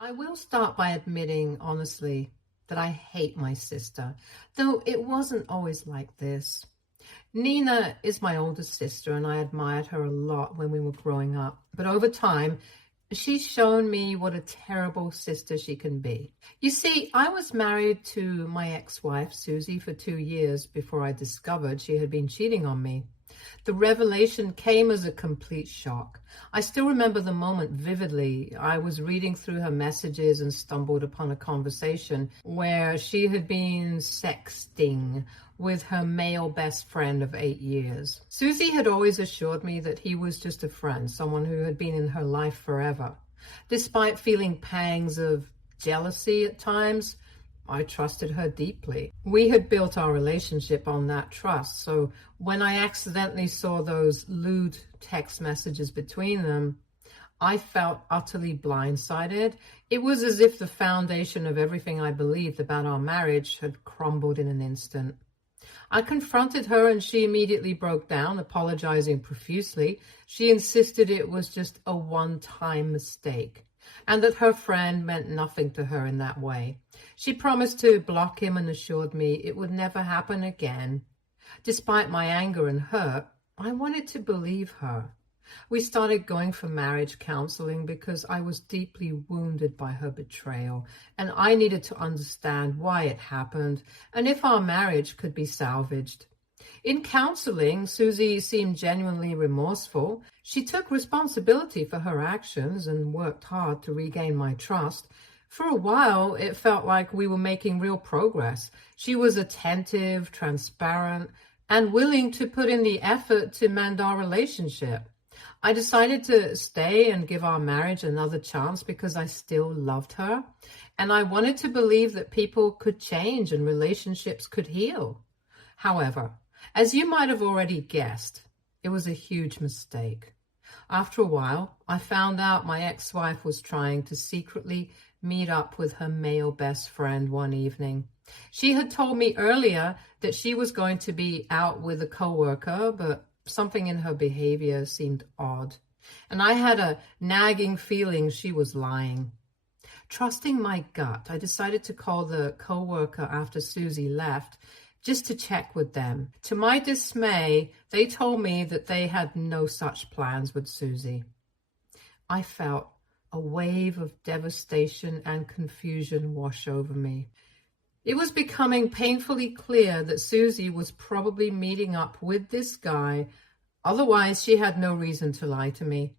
I will start by admitting, honestly, that I hate my sister, though it wasn't always like this. Nina is my oldest sister, and I admired her a lot when we were growing up. But over time, she's shown me what a terrible sister she can be. You see, I was married to my ex-wife, Susie, for 2 years before I discovered she had been cheating on me. The revelation came as a complete shock. I still remember the moment vividly. I was reading through her messages and stumbled upon a conversation where she had been sexting with her male best friend of 8 years. Susie had always assured me that he was just a friend, someone who had been in her life forever. Despite feeling pangs of jealousy at times, I trusted her deeply. We had built our relationship on that trust, so when I accidentally saw those lewd text messages between them, I felt utterly blindsided. It was as if the foundation of everything I believed about our marriage had crumbled in an instant. I confronted her and she immediately broke down, apologizing profusely. She insisted it was just a one-time mistake and that her friend meant nothing to her in that way. She promised to block him and assured me it would never happen again. Despite my anger and hurt, I wanted to believe her. We started going for marriage counseling because I was deeply wounded by her betrayal, and I needed to understand why it happened and if our marriage could be salvaged. In counseling, Susie seemed genuinely remorseful. She took responsibility for her actions and worked hard to regain my trust. For a while, it felt like we were making real progress. She was attentive, transparent, and willing to put in the effort to mend our relationship. I decided to stay and give our marriage another chance because I still loved her, and I wanted to believe that people could change and relationships could heal. However, as you might have already guessed, it was a huge mistake. After a while, I found out my ex-wife was trying to secretly meet up with her male best friend one evening. She had told me earlier that she was going to be out with a coworker, but something in her behavior seemed odd, and I had a nagging feeling she was lying. Trusting my gut, I decided to call the coworker after Susie left just to check with them. To my dismay, they told me that they had no such plans with Susie. I felt a wave of devastation and confusion wash over me. It was becoming painfully clear that Susie was probably meeting up with this guy. Otherwise, she had no reason to lie to me.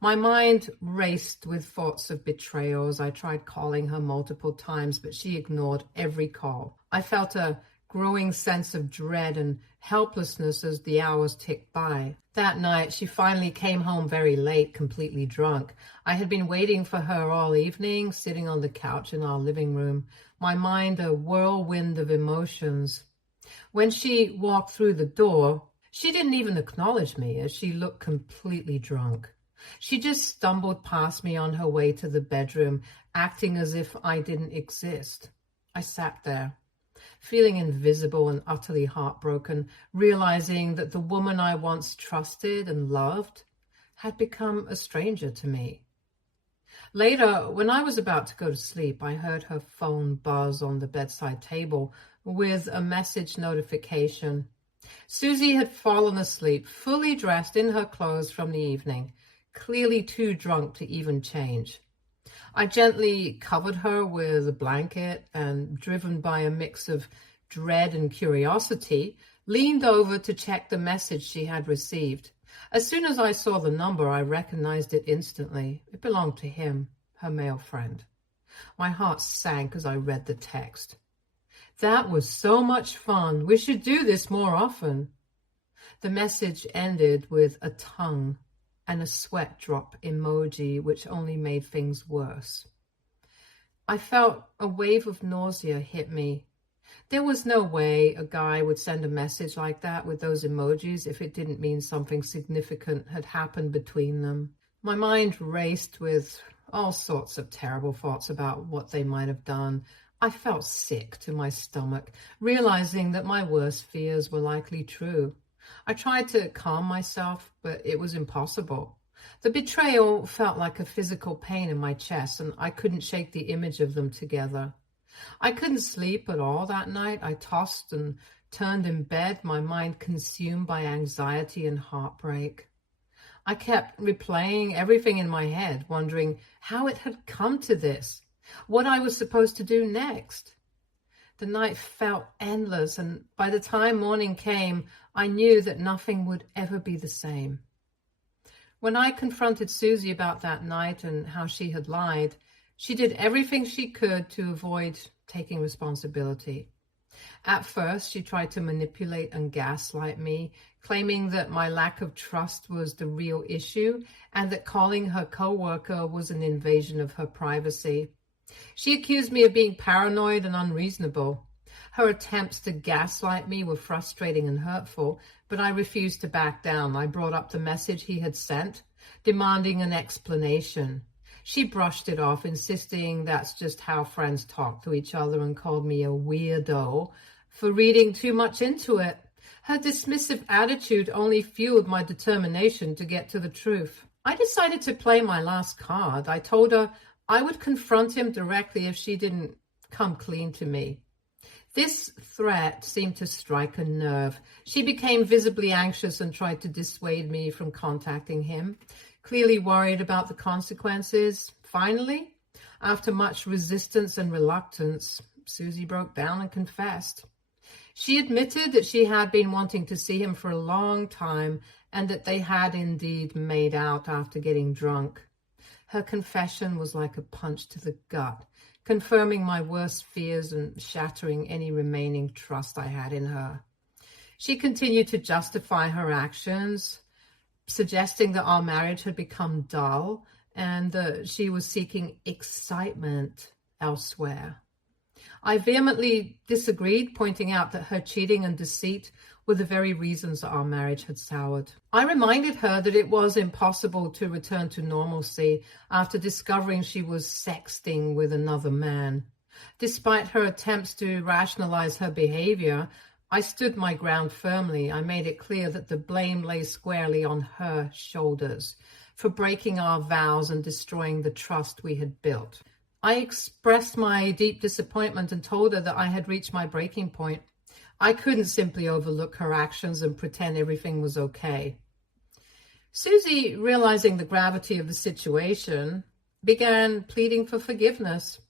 My mind raced with thoughts of betrayals. I tried calling her multiple times, but she ignored every call. I felt a growing sense of dread and helplessness as the hours ticked by. That night, she finally came home very late, completely drunk. I had been waiting for her all evening, sitting on the couch in our living room, my mind a whirlwind of emotions. When she walked through the door, she didn't even acknowledge me as she looked completely drunk. She just stumbled past me on her way to the bedroom, acting as if I didn't exist. I sat there, feeling invisible and utterly heartbroken, realizing that the woman I once trusted and loved had become a stranger to me. Later, when I was about to go to sleep, I heard her phone buzz on the bedside table with a message notification. Susie had fallen asleep, fully dressed in her clothes from the evening, clearly too drunk to even change. I gently covered her with a blanket and, driven by a mix of dread and curiosity, leaned over to check the message she had received. As soon as I saw the number, I recognized it instantly. It belonged to him, her male friend. My heart sank as I read the text. "That was so much fun. We should do this more often." The message ended with a tongue and a sweat drop emoji, which only made things worse. I felt a wave of nausea hit me. There was no way a guy would send a message like that with those emojis if it didn't mean something significant had happened between them. My mind raced with all sorts of terrible thoughts about what they might have done. I felt sick to my stomach, realizing that my worst fears were likely true. I tried to calm myself, but it was impossible. The betrayal felt like a physical pain in my chest, and I couldn't shake the image of them together. I couldn't sleep at all that night. I tossed and turned in bed, my mind consumed by anxiety and heartbreak. I kept replaying everything in my head, wondering how it had come to this, what I was supposed to do next. The night felt endless, and by the time morning came, I knew that nothing would ever be the same. When I confronted Susie about that night and how she had lied, she did everything she could to avoid taking responsibility. At first, she tried to manipulate and gaslight me, claiming that my lack of trust was the real issue and that calling her coworker was an invasion of her privacy. She accused me of being paranoid and unreasonable. Her attempts to gaslight me were frustrating and hurtful, but I refused to back down. I brought up the message he had sent, demanding an explanation. She brushed it off, insisting that's just how friends talk to each other, and called me a weirdo for reading too much into it. Her dismissive attitude only fueled my determination to get to the truth. I decided to play my last card. I told her I would confront him directly if she didn't come clean to me. This threat seemed to strike a nerve. She became visibly anxious and tried to dissuade me from contacting him, clearly worried about the consequences. Finally, after much resistance and reluctance, Susie broke down and confessed. She admitted that she had been wanting to see him for a long time and that they had indeed made out after getting drunk. Her confession was like a punch to the gut, confirming my worst fears and shattering any remaining trust I had in her. She continued to justify her actions, suggesting that our marriage had become dull and that she was seeking excitement elsewhere. I vehemently disagreed, pointing out that her cheating and deceit were the very reasons that our marriage had soured. I reminded her that it was impossible to return to normalcy after discovering she was sexting with another man. Despite her attempts to rationalize her behavior, I stood my ground firmly. I made it clear that the blame lay squarely on her shoulders for breaking our vows and destroying the trust we had built. I expressed my deep disappointment and told her that I had reached my breaking point. I couldn't simply overlook her actions and pretend everything was okay. Susie, realizing the gravity of the situation, began pleading for forgiveness.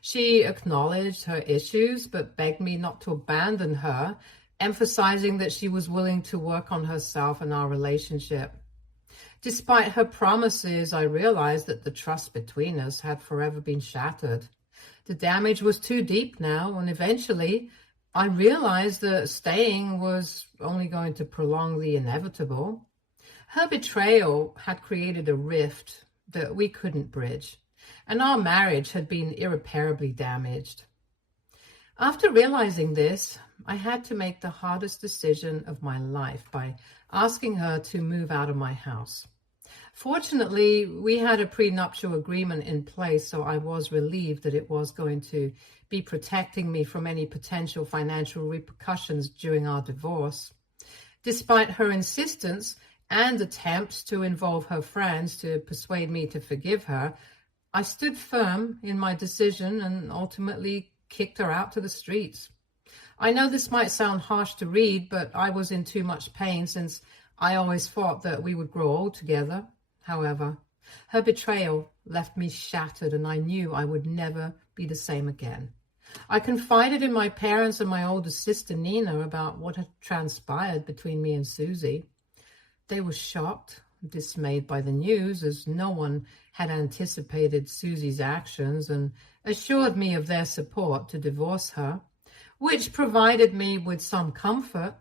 She acknowledged her issues, but begged me not to abandon her, emphasizing that she was willing to work on herself and our relationship. Despite her promises, I realized that the trust between us had forever been shattered. The damage was too deep now, and eventually I realized that staying was only going to prolong the inevitable. Her betrayal had created a rift that we couldn't bridge, and our marriage had been irreparably damaged. After realizing this, I had to make the hardest decision of my life by asking her to move out of my house. Fortunately, we had a prenuptial agreement in place, so I was relieved that it was going to be protecting me from any potential financial repercussions during our divorce. Despite her insistence and attempts to involve her friends to persuade me to forgive her, I stood firm in my decision and ultimately kicked her out to the streets. I know this might sound harsh to read, but I was in too much pain since I always thought that we would grow old together. However, her betrayal left me shattered, and I knew I would never be the same again. I confided in my parents and my older sister, Nina, about what had transpired between me and Susie. They were shocked, dismayed by the news, as no one had anticipated Susie's actions, and assured me of their support to divorce her, which provided me with some comfort.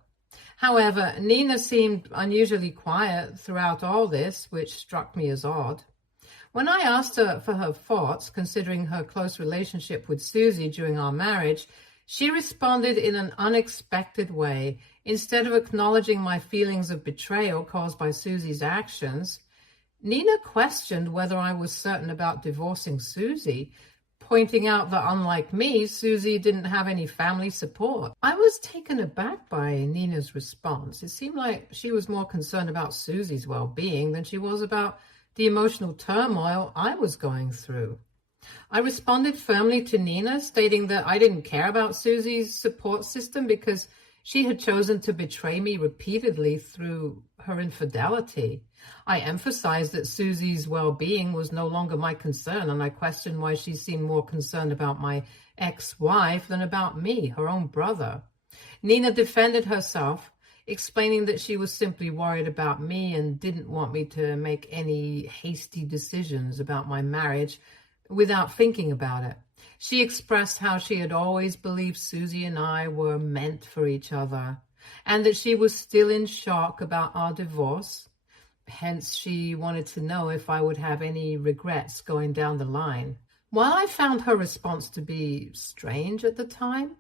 However, Nina seemed unusually quiet throughout all this, which struck me as odd. When I asked her for her thoughts, considering her close relationship with Susie during our marriage, she responded in an unexpected way. Instead of acknowledging my feelings of betrayal caused by Susie's actions, Nina questioned whether I was certain about divorcing Susie, pointing out that unlike me, Susie didn't have any family support. I was taken aback by Nina's response. It seemed like she was more concerned about Susie's well-being than she was about the emotional turmoil I was going through. I responded firmly to Nina, stating that I didn't care about Susie's support system because she had chosen to betray me repeatedly through her infidelity. I emphasized that Susie's well-being was no longer my concern, and I questioned why she seemed more concerned about my ex-wife than about me, her own brother. Nina defended herself, explaining that she was simply worried about me and didn't want me to make any hasty decisions about my marriage without thinking about it. She expressed how she had always believed Susie and I were meant for each other, and that she was still in shock about our divorce. Hence, she wanted to know if I would have any regrets going down the line. While I found her response to be strange at the time,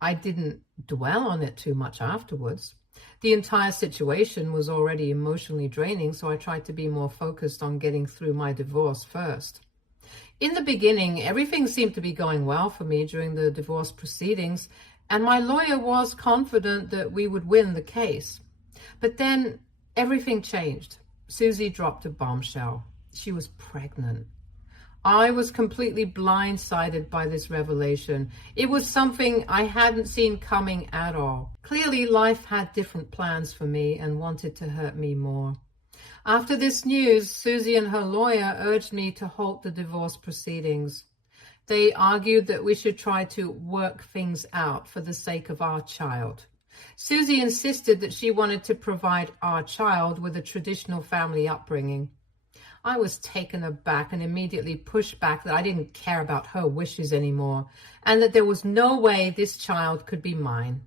I didn't dwell on it too much afterwards. The entire situation was already emotionally draining, so I tried to be more focused on getting through my divorce first. In the beginning, everything seemed to be going well for me during the divorce proceedings, and my lawyer was confident that we would win the case. But then everything changed. Susie dropped a bombshell. She was pregnant. I was completely blindsided by this revelation. It was something I hadn't seen coming at all. Clearly, life had different plans for me and wanted to hurt me more. After this news, Susie and her lawyer urged me to halt the divorce proceedings. They argued that we should try to work things out for the sake of our child. Susie insisted that she wanted to provide our child with a traditional family upbringing. I was taken aback and immediately pushed back that I didn't care about her wishes anymore, and that there was no way this child could be mine.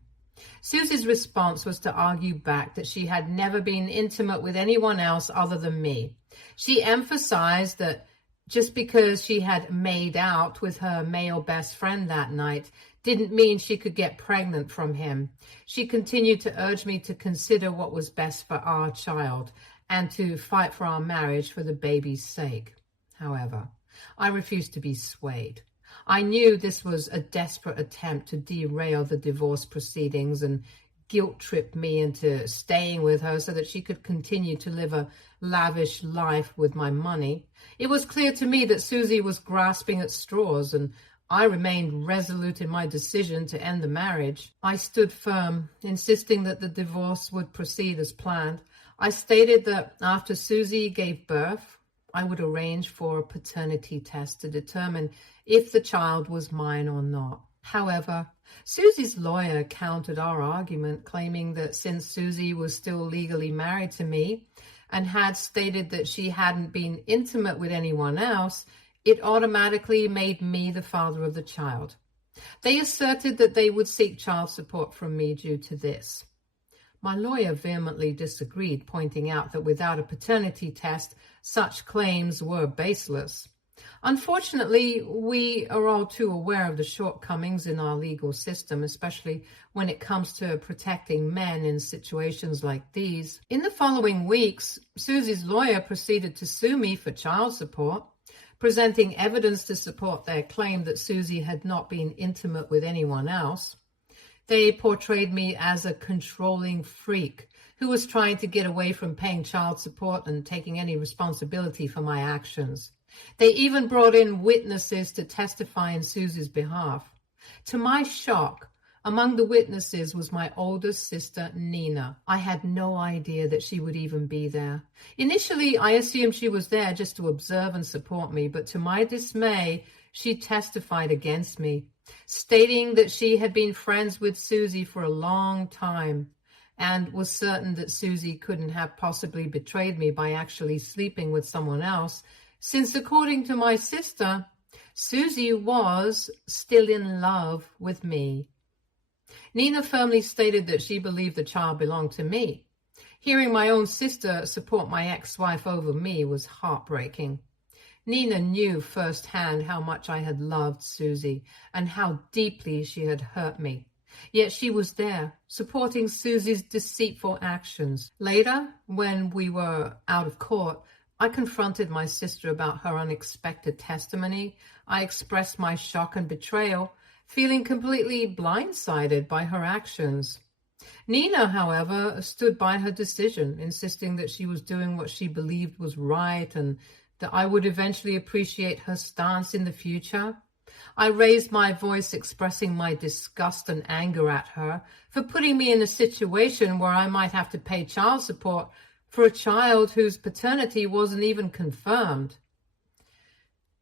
Susie's response was to argue back that she had never been intimate with anyone else other than me. She emphasized that just because she had made out with her male best friend that night didn't mean she could get pregnant from him. She continued to urge me to consider what was best for our child and to fight for our marriage for the baby's sake. However, I refused to be swayed. I knew this was a desperate attempt to derail the divorce proceedings and guilt-trip me into staying with her so that she could continue to live a lavish life with my money. It was clear to me that Susie was grasping at straws, and I remained resolute in my decision to end the marriage. I stood firm, insisting that the divorce would proceed as planned. I stated that after Susie gave birth, I would arrange for a paternity test to determine if the child was mine or not. However, Susie's lawyer countered our argument, claiming that since Susie was still legally married to me and had stated that she hadn't been intimate with anyone else, it automatically made me the father of the child. They asserted that they would seek child support from me due to this. My lawyer vehemently disagreed, pointing out that without a paternity test, such claims were baseless. Unfortunately, we are all too aware of the shortcomings in our legal system, especially when it comes to protecting men in situations like these. In the following weeks, Susie's lawyer proceeded to sue me for child support, presenting evidence to support their claim that Susie had not been intimate with anyone else. They portrayed me as a controlling freak who was trying to get away from paying child support and taking any responsibility for my actions. They even brought in witnesses to testify in Susie's behalf. To my shock, among the witnesses was my oldest sister, Nina. I had no idea that she would even be there. Initially, I assumed she was there just to observe and support me, but to my dismay, she testified against me, stating that she had been friends with Susie for a long time and was certain that Susie couldn't have possibly betrayed me by actually sleeping with someone else, since according to my sister, Susie was still in love with me. Nina firmly stated that she believed the child belonged to me. Hearing my own sister support my ex-wife over me was heartbreaking. Nina knew firsthand how much I had loved Susie and how deeply she had hurt me. Yet she was there, supporting Susie's deceitful actions. Later, when we were out of court, I confronted my sister about her unexpected testimony. I expressed my shock and betrayal, feeling completely blindsided by her actions. Nina, however, stood by her decision, insisting that she was doing what she believed was right and that I would eventually appreciate her stance in the future. I raised my voice, expressing my disgust and anger at her for putting me in a situation where I might have to pay child support for a child whose paternity wasn't even confirmed.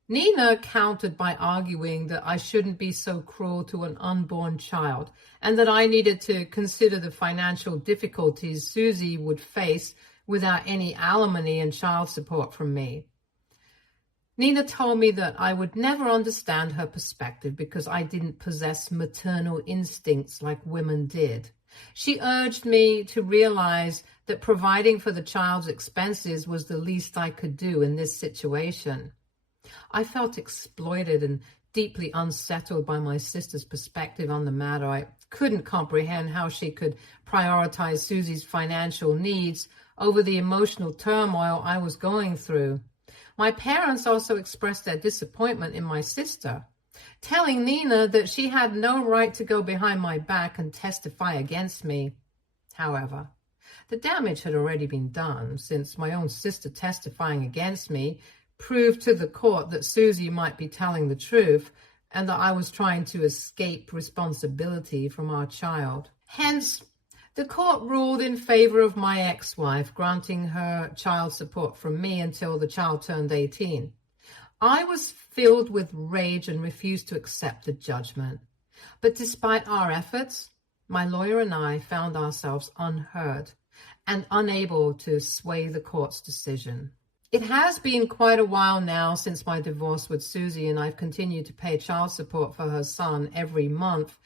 Nina countered by arguing that I shouldn't be so cruel to an unborn child and that I needed to consider the financial difficulties Susie would face without any alimony and child support from me. Nina told me that I would never understand her perspective because I didn't possess maternal instincts like women did. She urged me to realize that providing for the child's expenses was the least I could do in this situation. I felt exploited and deeply unsettled by my sister's perspective on the matter. I couldn't comprehend how she could prioritize Susie's financial needs over the emotional turmoil I was going through. My parents also expressed their disappointment in my sister, telling Nina that she had no right to go behind my back and testify against me. However, the damage had already been done, since my own sister testifying against me proved to the court that Susie might be telling the truth and that I was trying to escape responsibility from our child. Hence, the court ruled in favor of my ex-wife, granting her child support from me until the child turned 18. I was filled with rage and refused to accept the judgment. But despite our efforts, my lawyer and I found ourselves unheard and unable to sway the court's decision. It has been quite a while now since my divorce with Susie, and I've continued to pay child support for her son every month,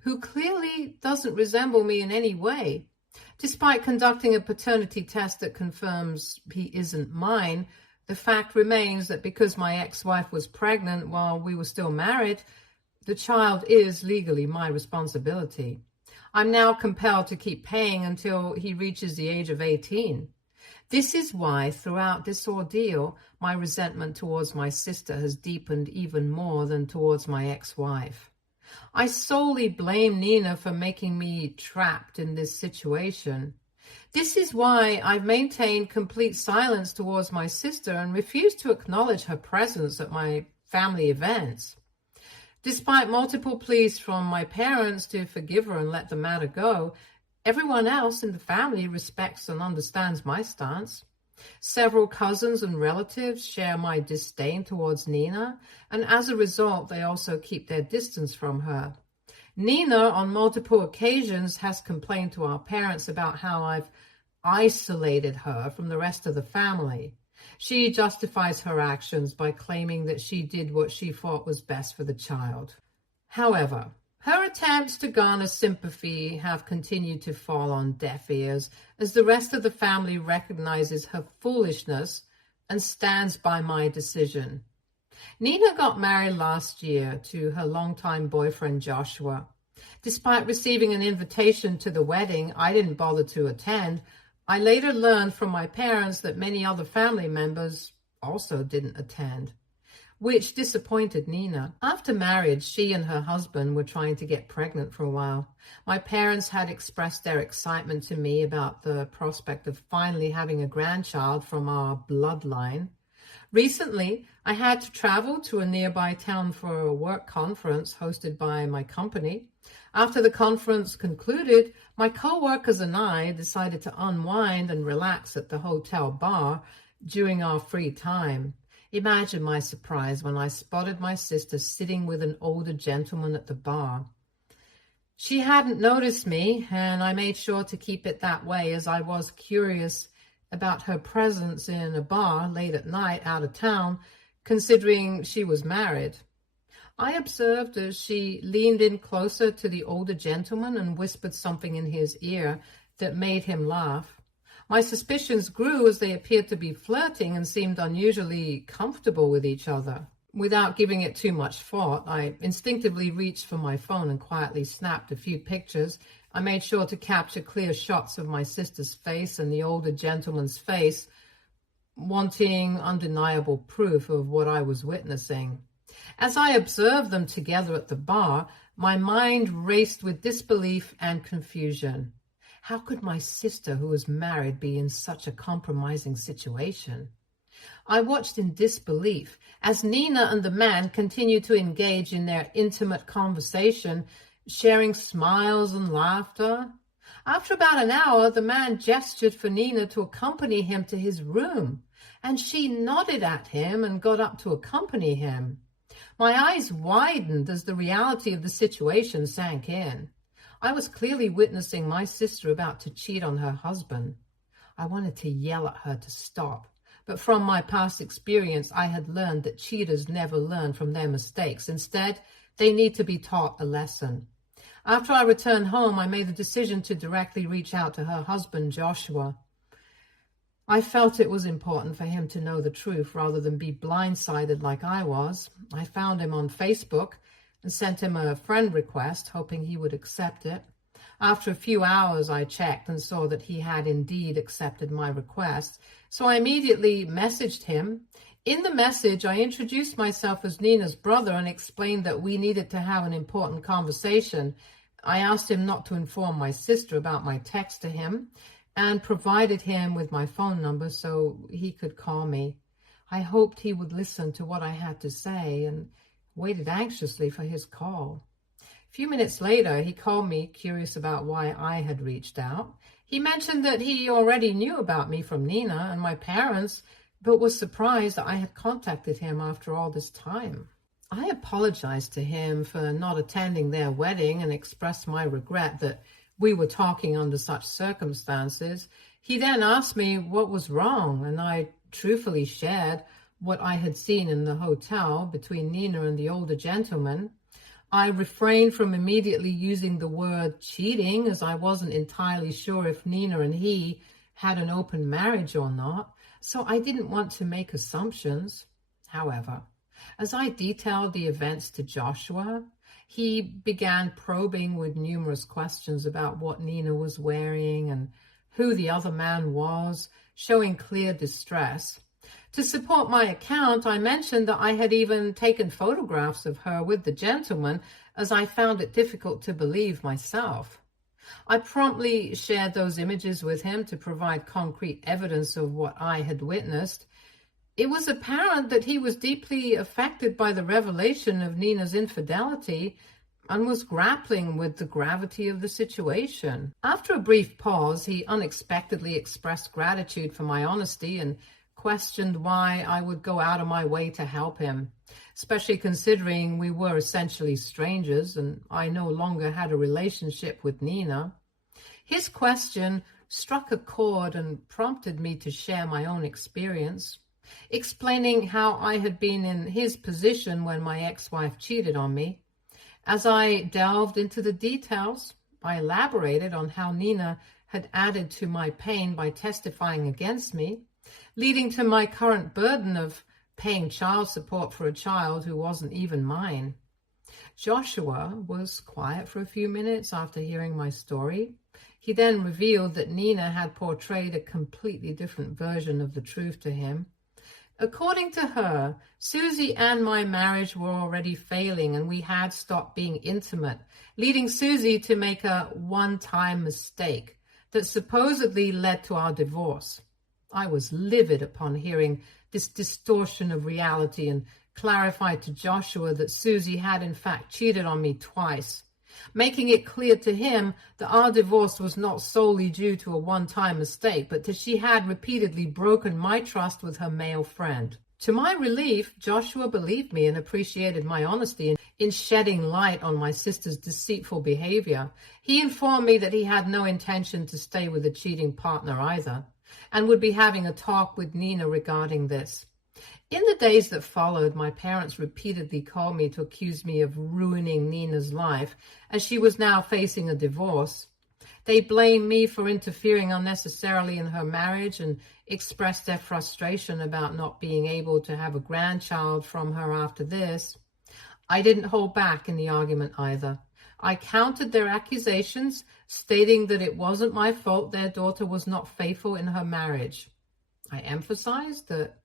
who clearly doesn't resemble me in any way. Despite conducting a paternity test that confirms he isn't mine, the fact remains that because my ex-wife was pregnant while we were still married, the child is legally my responsibility. I'm now compelled to keep paying until he reaches the age of 18. This is why, throughout this ordeal, my resentment towards my sister has deepened even more than towards my ex-wife. I solely blame Nina for making me trapped in this situation. This is why I've maintained complete silence towards my sister and refused to acknowledge her presence at my family events. Despite multiple pleas from my parents to forgive her and let the matter go, everyone else in the family respects and understands my stance. Several cousins and relatives share my disdain towards Nina, and as a result, they also keep their distance from her. Nina, on multiple occasions, has complained to our parents about how I've isolated her from the rest of the family. She justifies her actions by claiming that she did what she thought was best for the child. However, her attempts to garner sympathy have continued to fall on deaf ears as the rest of the family recognizes her foolishness and stands by my decision. Nina got married last year to her longtime boyfriend Joshua. Despite receiving an invitation to the wedding, I didn't bother to attend. I later learned from my parents that many other family members also didn't attend, which disappointed Nina. After marriage, she and her husband were trying to get pregnant for a while. My parents had expressed their excitement to me about the prospect of finally having a grandchild from our bloodline. Recently, I had to travel to a nearby town for a work conference hosted by my company. After the conference concluded, my co-workers and I decided to unwind and relax at the hotel bar during our free time. Imagine my surprise when I spotted my sister sitting with an older gentleman at the bar. She hadn't noticed me, and I made sure to keep it that way as I was curious about her presence in a bar late at night out of town, considering she was married. I observed as she leaned in closer to the older gentleman and whispered something in his ear that made him laugh. My suspicions grew as they appeared to be flirting and seemed unusually comfortable with each other. Without giving it too much thought, I instinctively reached for my phone and quietly snapped a few pictures. I made sure to capture clear shots of my sister's face and the older gentleman's face, wanting undeniable proof of what I was witnessing. As I observed them together at the bar, my mind raced with disbelief and confusion. How could my sister, who was married, be in such a compromising situation? I watched in disbelief as Nina and the man continued to engage in their intimate conversation, sharing smiles and laughter. After about an hour, the man gestured for Nina to accompany him to his room, and she nodded at him and got up to accompany him. My eyes widened as the reality of the situation sank in. I was clearly witnessing my sister about to cheat on her husband. I wanted to yell at her to stop, but from my past experience, I had learned that cheaters never learn from their mistakes. Instead, they need to be taught a lesson. After I returned home, I made the decision to directly reach out to her husband, Joshua. I felt it was important for him to know the truth rather than be blindsided like I was. I found him on Facebook and sent him a friend request, hoping he would accept it. After a few hours, I checked and saw that he had indeed accepted my request, so I immediately messaged him. In the message, I introduced myself as Nina's brother and explained that we needed to have an important conversation. I asked him not to inform my sister about my text to him, and provided him with my phone number so he could call me. I hoped he would listen to what I had to say and waited anxiously for his call. A few minutes later, he called me, curious about why I had reached out. He mentioned that he already knew about me from Nina and my parents, but was surprised that I had contacted him after all this time. I apologized to him for not attending their wedding and expressed my regret that we were talking under such circumstances. He then asked me what was wrong, and I truthfully shared what I had seen in the hotel between Nina and the older gentleman. I refrained from immediately using the word cheating, as I wasn't entirely sure if Nina and he had an open marriage or not, so I didn't want to make assumptions. However, as I detailed the events to Joshua, he began probing with numerous questions about what Nina was wearing and who the other man was, showing clear distress. To support my account, I mentioned that I had even taken photographs of her with the gentleman, as I found it difficult to believe myself. I promptly shared those images with him to provide concrete evidence of what I had witnessed. It was apparent that he was deeply affected by the revelation of Nina's infidelity and was grappling with the gravity of the situation. After a brief pause, he unexpectedly expressed gratitude for my honesty and questioned why I would go out of my way to help him, especially considering we were essentially strangers and I no longer had a relationship with Nina. His question struck a chord and prompted me to share my own experience, explaining how I had been in his position when my ex-wife cheated on me. As I delved into the details, I elaborated on how Nina had added to my pain by testifying against me, leading to my current burden of paying child support for a child who wasn't even mine. Joshua was quiet for a few minutes after hearing my story. He then revealed that Nina had portrayed a completely different version of the truth to him. According to her, Susie and my marriage were already failing and we had stopped being intimate, leading Susie to make a one-time mistake that supposedly led to our divorce. I was livid upon hearing this distortion of reality and clarified to Joshua that Susie had in fact cheated on me twice, making it clear to him that our divorce was not solely due to a one-time mistake, but that she had repeatedly broken my trust with her male friend. To my relief, Joshua believed me and appreciated my honesty in shedding light on my sister's deceitful behavior. He informed me that he had no intention to stay with a cheating partner either, and would be having a talk with Nina regarding this. In the days that followed, my parents repeatedly called me to accuse me of ruining Nina's life, as she was now facing a divorce. They blamed me for interfering unnecessarily in her marriage and expressed their frustration about not being able to have a grandchild from her after this. I didn't hold back in the argument either. I countered their accusations, stating that it wasn't my fault their daughter was not faithful in her marriage. I emphasized that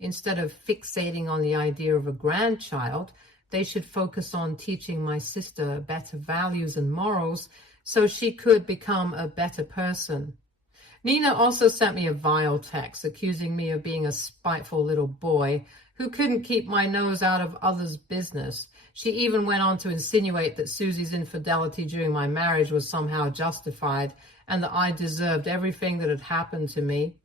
Instead of fixating on the idea of a grandchild, they should focus on teaching my sister better values and morals so she could become a better person. Nina also sent me a vile text accusing me of being a spiteful little boy who couldn't keep my nose out of others' business. She even went on to insinuate that Susie's infidelity during my marriage was somehow justified and that I deserved everything that had happened to me.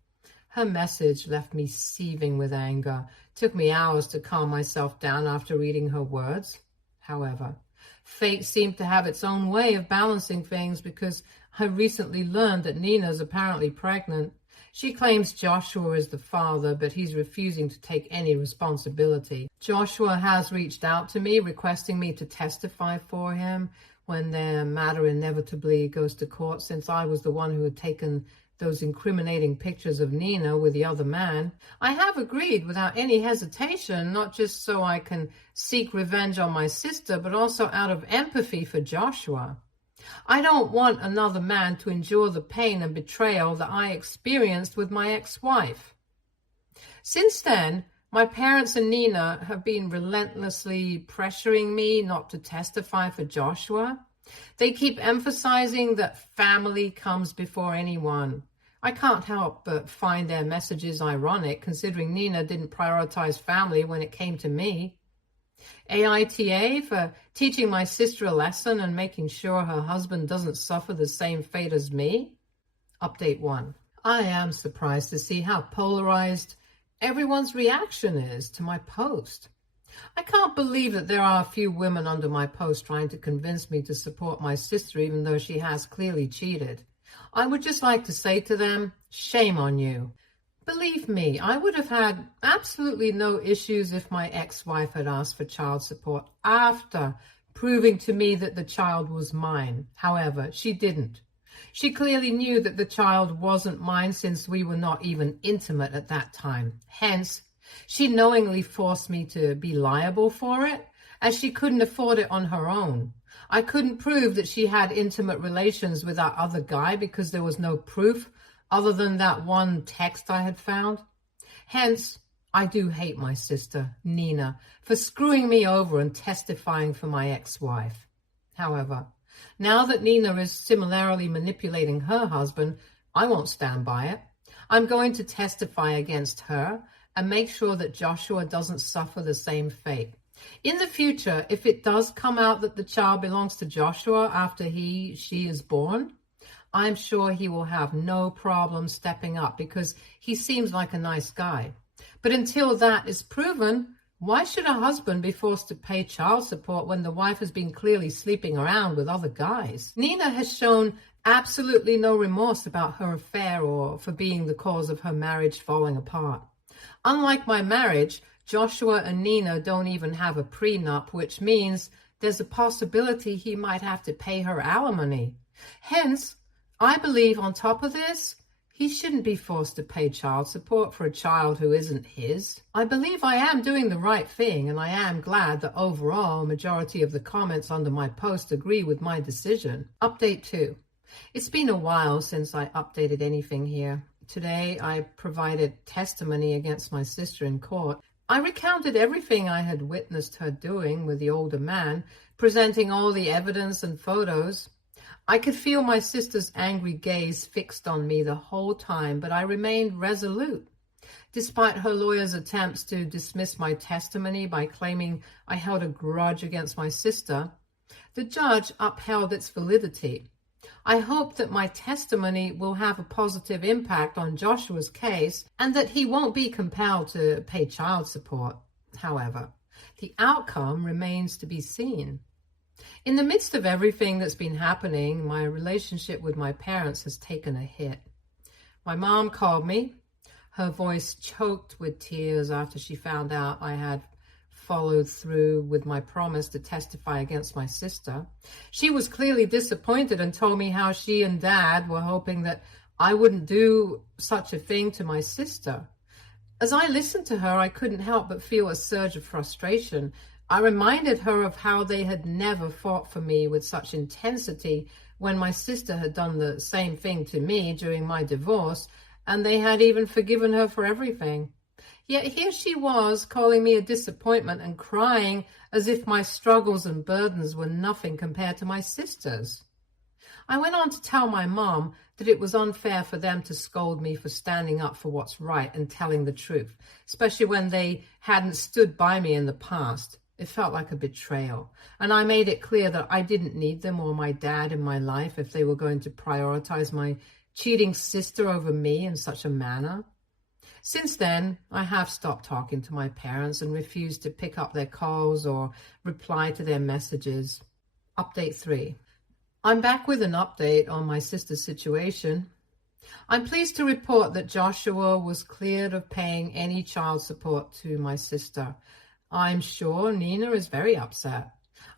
Her message left me seething with anger. It took me hours to calm myself down after reading her words. However, fate seemed to have its own way of balancing things because I recently learned that Nina's apparently pregnant. She claims Joshua is the father, but he's refusing to take any responsibility. Joshua has reached out to me, requesting me to testify for him when their matter inevitably goes to court, since I was the one who had taken those incriminating pictures of Nina with the other man. I have agreed without any hesitation, not just so I can seek revenge on my sister, but also out of empathy for Joshua. I don't want another man to endure the pain and betrayal that I experienced with my ex-wife. Since then, my parents and Nina have been relentlessly pressuring me not to testify for Joshua. They keep emphasizing that family comes before anyone. I can't help but find their messages ironic, considering Nina didn't prioritize family when it came to me. AITA for teaching my sister a lesson and making sure her husband doesn't suffer the same fate as me. Update 1. I am surprised to see how polarized everyone's reaction is to my post. I can't believe that there are a few women under my post trying to convince me to support my sister even though she has clearly cheated. I would just like to say to them, shame on you. Believe me, I would have had absolutely no issues if my ex-wife had asked for child support after proving to me that the child was mine. However, she didn't. She clearly knew that the child wasn't mine since we were not even intimate at that time. Hence, she knowingly forced me to be liable for it, as she couldn't afford it on her own. I couldn't prove that she had intimate relations with that other guy because there was no proof other than that one text I had found. Hence, I do hate my sister, Nina, for screwing me over and testifying for my ex-wife. However, now that Nina is similarly manipulating her husband, I won't stand by it. I'm going to testify against her and make sure that Joshua doesn't suffer the same fate. In the future, if it does come out that the child belongs to Joshua after she is born, I'm sure he will have no problem stepping up because he seems like a nice guy. But until that is proven, why should a husband be forced to pay child support when the wife has been clearly sleeping around with other guys? Nina has shown absolutely no remorse about her affair or for being the cause of her marriage falling apart. Unlike my marriage, Joshua and Nina don't even have a prenup, which means there's a possibility he might have to pay her alimony. Hence, I believe on top of this, he shouldn't be forced to pay child support for a child who isn't his. I believe I am doing the right thing, and I am glad that overall, a majority of the comments under my post agree with my decision. Update 2. It's been a while since I updated anything here. Today, I provided testimony against my sister in court. I recounted everything I had witnessed her doing with the older man, presenting all the evidence and photos. I could feel my sister's angry gaze fixed on me the whole time, but I remained resolute. Despite her lawyer's attempts to dismiss my testimony by claiming I held a grudge against my sister, the judge upheld its validity. I hope that my testimony will have a positive impact on Joshua's case and that he won't be compelled to pay child support. However, the outcome remains to be seen. In the midst of everything that's been happening, my relationship with my parents has taken a hit. My mom called me, her voice choked with tears after she found out I had followed through with my promise to testify against my sister. She was clearly disappointed and told me how she and Dad were hoping that I wouldn't do such a thing to my sister. As I listened to her, I couldn't help but feel a surge of frustration. I reminded her of how they had never fought for me with such intensity when my sister had done the same thing to me during my divorce, and they had even forgiven her for everything. Yet here she was calling me a disappointment and crying as if my struggles and burdens were nothing compared to my sister's. I went on to tell my mom that it was unfair for them to scold me for standing up for what's right and telling the truth, especially when they hadn't stood by me in the past. It felt like a betrayal, and I made it clear that I didn't need them or my dad in my life if they were going to prioritize my cheating sister over me in such a manner. Since then, I have stopped talking to my parents and refused to pick up their calls or reply to their messages. Update 3. I'm back with an update on my sister's situation. I'm pleased to report that Joshua was cleared of paying any child support to my sister. I'm sure Nina is very upset.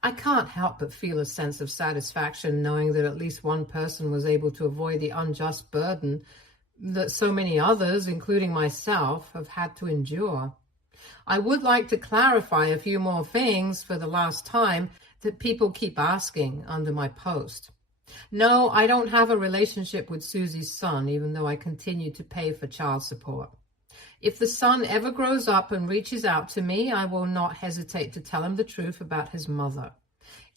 I can't help but feel a sense of satisfaction knowing that at least one person was able to avoid the unjust burden that so many others, including myself, have had to endure. I would like to clarify a few more things for the last time that people keep asking under my post. No, I don't have a relationship with Susie's son, even though I continue to pay for child support. If the son ever grows up and reaches out to me, I will not hesitate to tell him the truth about his mother.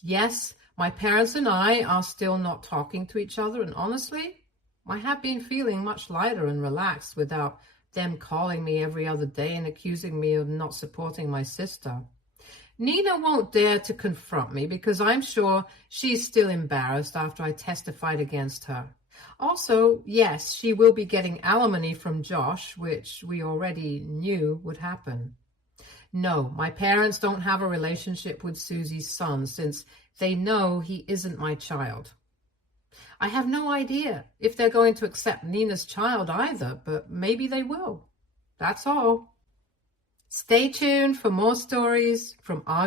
Yes, my parents and I are still not talking to each other, and honestly, I have been feeling much lighter and relaxed without them calling me every other day and accusing me of not supporting my sister. Nina won't dare to confront me because I'm sure she's still embarrassed after I testified against her. Also, yes, she will be getting alimony from Josh, which we already knew would happen. No, my parents don't have a relationship with Susie's son since they know he isn't my child. I have no idea if they're going to accept Nina's child either, but maybe they will. That's all. Stay tuned for more stories from our